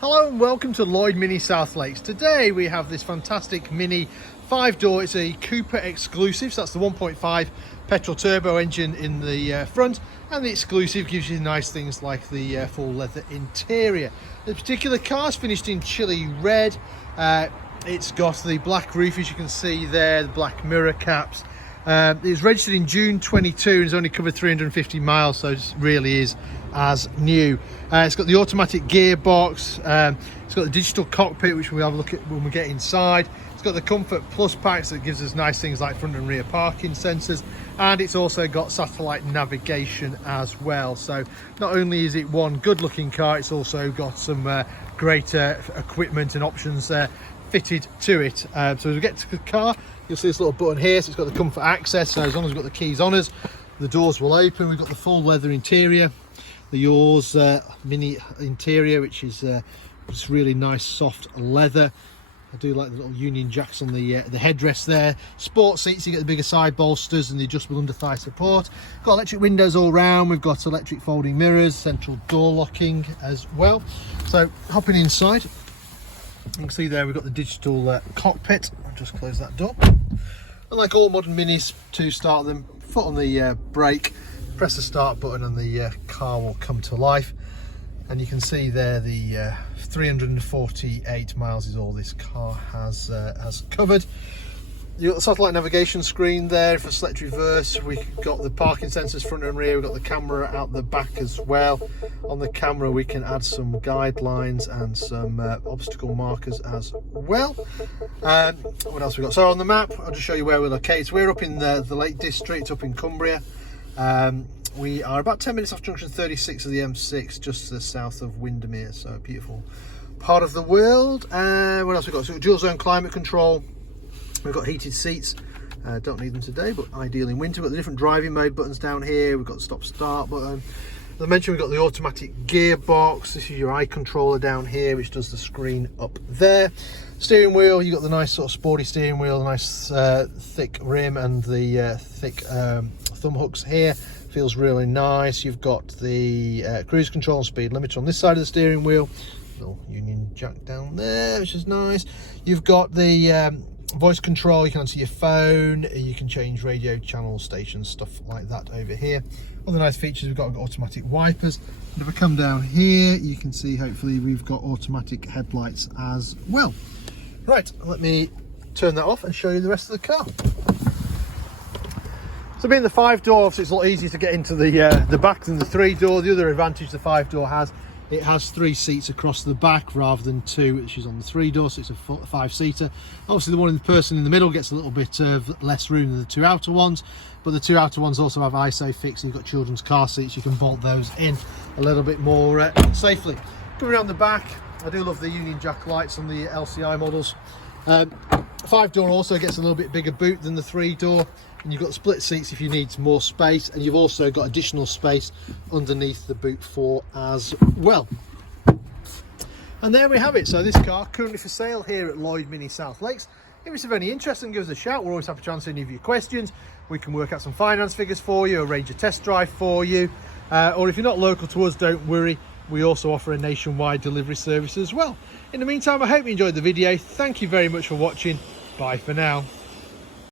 Hello and welcome to Lloyd Mini South Lakes. Today we have this fantastic Mini 5-door. It's a Cooper exclusive, so that's the 1.5 petrol turbo engine in the front, and the exclusive gives you nice things like the full leather interior. The particular car's finished in chili red. It's got the black roof, as you can see there, the black mirror caps. It was registered in June 22 and has only covered 350 miles, so it really is as new. It's got the automatic gearbox, it's got the digital cockpit, which we'll have a look at when we get inside. It's got the Comfort Plus packs that gives us nice things like front and rear parking sensors, and it's also got satellite navigation as well. So not only is it one good looking car, it's also got some great equipment and options fitted to it. So as we get to the car, you'll see this little button here, so it's got the comfort access, so as long as we've got the keys on us, the doors will open. We've got the full leather interior, the yours Mini interior, which is just really nice soft leather. I do like the little Union Jacks on the headrest there. Sport seats, you get the bigger side bolsters and the adjustable under thigh support. Got electric windows all round. We've got electric folding mirrors, central door locking as well. So hopping inside, you can see there we've got the digital cockpit. I'll just close that door. And like all modern Minis, to start them, foot on the brake, press the start button and the car will come to life. And you can see there the 348 miles is all this car has covered. You've got the satellite navigation screen there for select reverse. We've got the parking sensors front and rear. We've got the camera out the back as well. On the camera we can add some guidelines and some obstacle markers as well. What else we got? So on the map, I'll just show you where we're located. We're up in the Lake District, up in Cumbria. We are about 10 minutes off junction 36 of the M6, just to the south of Windermere. So a beautiful part of the world. What else we got? So we've got dual zone climate control. We've got heated seats. Don't need them today, but ideal in winter. We've got the different driving mode buttons down here. We've got the stop start button. As I mentioned, we've got the automatic gearbox. This is your eye controller down here, which does the screen up there. Steering wheel, you've got the nice sort of sporty steering wheel, the nice thick rim and the thick thumb hooks here. Feels really nice. You've got the cruise control and speed limiter on this side of the steering wheel. Little Union Jack down there, which is nice. You've got the voice control. You can answer your phone, you can change radio channel stations, stuff like that over here. Other nice features, we've got automatic wipers, and if I come down here you can see hopefully we've got automatic headlights as well. Right, let me turn that off and show you the rest of the car. So being the 5-door, obviously it's a lot easier to get into the back than the 3-door. The other advantage the 5-door has, it has 3 seats across the back rather than 2, which is on the 3-door, so it's a 5-seater. Obviously the person in the middle gets a little bit of less room than the 2 outer ones, but the 2 outer ones also have ISOFIX. You've got children's car seats, you can bolt those in a little bit more safely. Coming around the back, I do love the Union Jack lights on the LCI models. 5-door also gets a little bit bigger boot than the 3-door, and you've got split seats if you need more space, and you've also got additional space underneath the boot floor as well. And there we have it. So this car currently for sale here at Lloyd Mini South Lakes. If it's of any interest, then give us a shout. We're always happy to answer any of your questions. We can work out some finance figures for you, arrange a test drive for you, or if you're not local to us, don't worry, we also offer a nationwide delivery service as well. In the meantime, I hope you enjoyed the video. Thank you very much for watching. Bye for now.